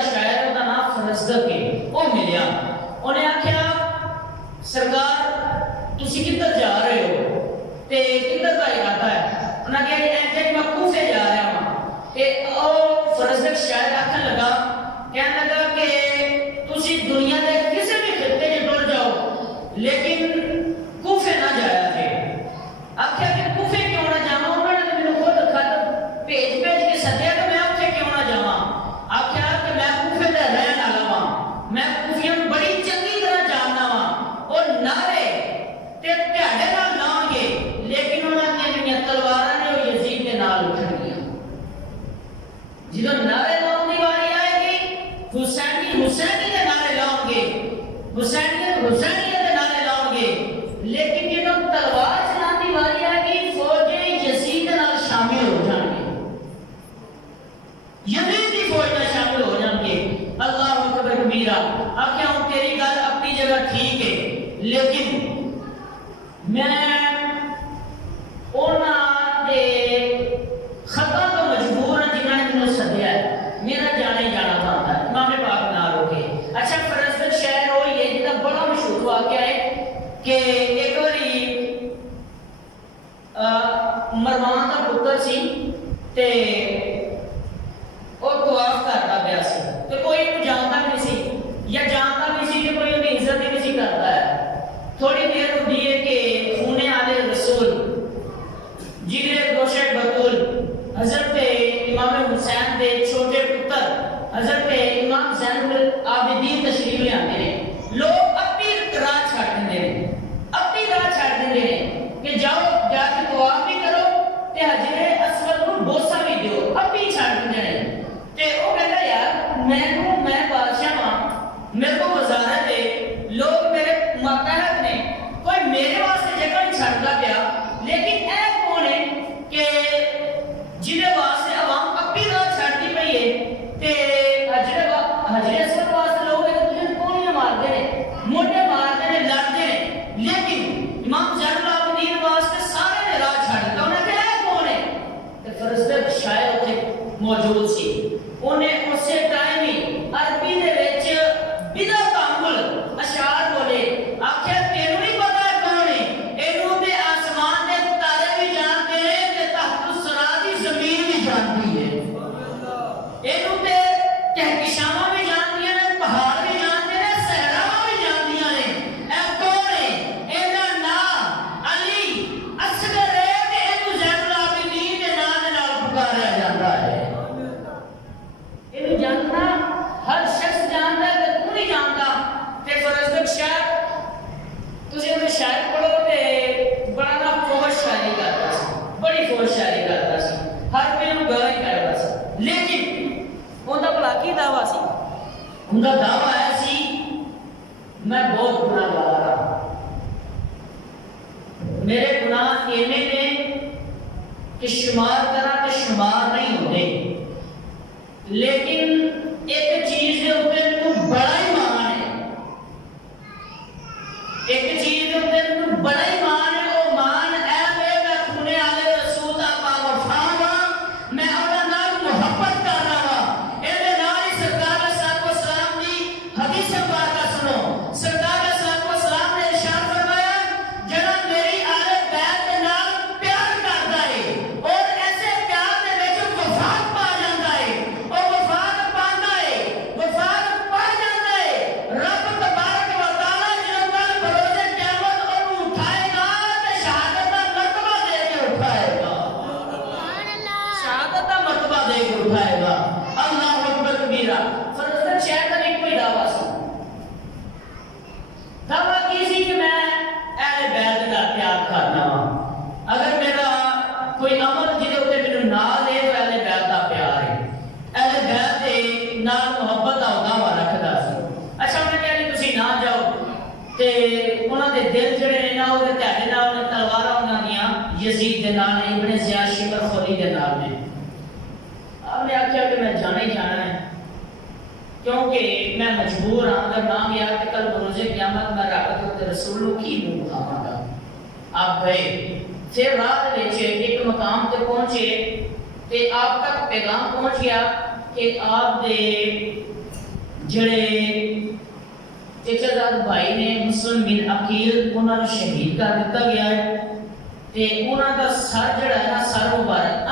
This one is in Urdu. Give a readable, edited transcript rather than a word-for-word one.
دا شاعر دا نام فرزدق ہے، وہ ملیا، انہیں آکھیا سرکار تسی کدھر جا رہے ہو تے کدھر دا ارادہ ہے؟ انہیں کہا کہ میں کوفے جا رہا ہوں تے او فرزدق شاعر آکھن لگا کہنے لگا کہ تسی دنیا دے کسی بھی خطے میں ٹر جاؤ لیکن کوفے نہ جایا جے۔ آکھیا کہ کوفے کیوں نہ جاواں؟ انہوں نے مینوں خود خط بھیج کے سدیا کہ میں اوتھے کیوں نہ جاواں؟ آکھیا کہ میں کوفے دا رہن والا ہاں، میں کوفیاں نوں بڑی چنگی طرح جاننا ہاں، اور نعرے تے تہاڈے نال لاؤں گے لیکن انہاں دیاں جڑیاں تلواراں نے وہ یزید دے نال اٹھن گیاں۔ جدوں نعرے لاؤن دی واری آئے گی حسینی حسینی دے نعرے لاؤں گے، حسینیت حسینیت دے نعرے لاؤں گے، لیکن جدوں تلوار چلانے دی واری آئے گی فوج یزید دے نال شامل ہو جان گے، یزید دی فوج نال شامل ہو جان گے۔ اللہ اکبر کبیرہ۔ آخیا ہوں تیری گل اپنی جگہ ٹھیک ہے لیکن میں انہاں دے خطا تو مجبور ہوں جنہاں نے مجھے سدیا ہے، میرا جانا ہی جانا بنتا ہے، امام پاک نہ روکے۔ اچھا فرزدق شاعر ہوئی ہے جنہاں بڑا مشہور واقعہ ہے کہ ایک باری مروان کا پتر سی تے اور طواف کرتا پیا سی تے کوئی انہوں جانتا بھی نہیں سی یا جانتا بھی سی کہ کوئی انہیں عزت ہی نہیں سی کرتا ہے۔ تھوڑی دیر ہوتی ہے کہ خونے آلے رسول جگر گوشہ بطول حضرت امام حسین دے چھوٹے پتر حضرت امام زین العابدین تشریف لے آتے ہیں، لوگ اپنی راہ چھاڑ دیں ہیں، اپنی راہ چھاڑ دیں ہیں کہ جاؤ جا کے طواف بھی کرو تے حجر اسود کو بوسہ بھی دیو، اپنی چھاڑ دیں ہیں۔ تے وہ کہتا یار میں بادشاہ ہاں، میرے کو وزارت ہے، لوگ میرے ماتحت نے، کوئی میرے واسطے جگہ نہیں چھڑتا پیا، لیکن اے کون ہے کہ جنہیں واسطے عوام اپنی راہ چھڑتی پئی ہے تے حجر اسود واسطے لوگ ایک دوسرے کو نہیں مارتے ہیں، موٹے مارتے ہیں، لڑتے ہیں، لیکن امام زین العابدین واسطے سارے نے راہ چھڑ دیا۔ انہیں کہا اے کون ہے؟ تے فرزدق شاعر اتنے موجود سی، انہیں اسے ٹائم ہی عربی دے وچ بلا تعامل اشعار بولے، آخیا تینوں نہیں پتا ہے کون ہے؟ اینوں تے آسمان دے تارے بھی جانتے ہیں تے تحت الثرا دی زمین بھی جانتی ہے، اینوں تے کہکشاواں بھی جانتی ہیں، پہاڑ بھی جانتے ہیں، صحراواں بھی جانتی ہیں۔ اے کون ہے؟ ایندا نام علی اصغر ہے تے اینوں زین العابدین دے نام دے نال پکاریا جاتا ہے۔ اینوں جاننا ہر شخص جانتا ہے تے تو نہیں جانتا۔ تے فرزدق شاعر تسی انہیں شاعر پڑھو تے بڑا نا فوش شاعری کرتا سی، بڑی فوش شاعری کرتا سی، ہر کوئی انہوں گاہ ہی کرتا سی، لیکن ان کا بلا کی دعویٰ سی؟ ان کا دعویٰ ہے سی میں بہت گناہ گار رہا، میرے گناہ اینے نے کہ شمار کرا کہ شمار نہیں ہوتے، لیکن ایک چیز دے اوپر تو بڑا ہی مان ہے، ایک چیز دے اوپر تو بڑا ہی مان ہے، وہ مان اے میں خونے آلے رسول دا وفا ہاں، میں انہاں نال محبت کر رہا ہاں۔ اے دے نال ہی سرکار صلی اللہ علیہ وسلم دی حدیث پاک سنو، سرکار صلی اللہ علیہ وسلم نے ارشاد فرمایا جڑا میری آل بیت دے نال پیار کردا ہے اور ایسے پیار دے وچ وفات پا جاندا ہے، اور وفات پاندا ہے، وفات پا جاندا ہے، رب تبارک و تعالی جنہوں کل بروز قیامت انہوں اٹھائے گا تے شہادت دا مرتبہ دے کے اٹھائے گا، شہادت دا مرتبہ دے کے اٹھائے گا۔ اللہ اکبر کبیرہ۔ فرزدق شاعر کا ایک کوئی دعویٰ سی، دعویٰ کی سی کہ میں اہل بیت دا پیار کرنا ہوں، اگر میرا کوئی عمل جدے ہوتے میرے نال ہے تو اہل بیت دا پیار ہے، اہل بیت دے نال محبت دا دعویٰ رکھدا سی۔ اچھا انہیں کہا کہ تسی نہ جاؤ تے انہاں دے دل جڑے نے نا وہ تہاڈے نال نے تلواراں انہاں دیاں یزید دے نال نے، ابن زیاد شمر خوری دے نال نے۔ آپ نے آخیا کہ میں جانا ہی جانا ہے کیونکہ میں مجبور ہاں، اگر نہ گیا کہ کل بروز قیامت میں رب رسولوں کی منہ کھاواں گا۔ آپ گئے، پھر رات وچ ایک مقام تے پہنچے تے آپ تک پیغام پہنچ گیا کہ آپ دے ਜਿਹੜੇ ਚਚੇਦਾਰ ਭਾਈ ਨੇ ਮੁਸਲਮ ਬਿਨ ਅਕੀਲ, ਉਹਨਾਂ ਨੂੰ ਸ਼ਹੀਦ ਕਰ ਦਿੱਤਾ ਗਿਆ ਹੈ ਤੇ ਉਹਨਾਂ ਦਾ ਸਰ ਜਿਹੜਾ ਹੈ ਨਾ, ਸਰ ਮੁਬਾਰਕ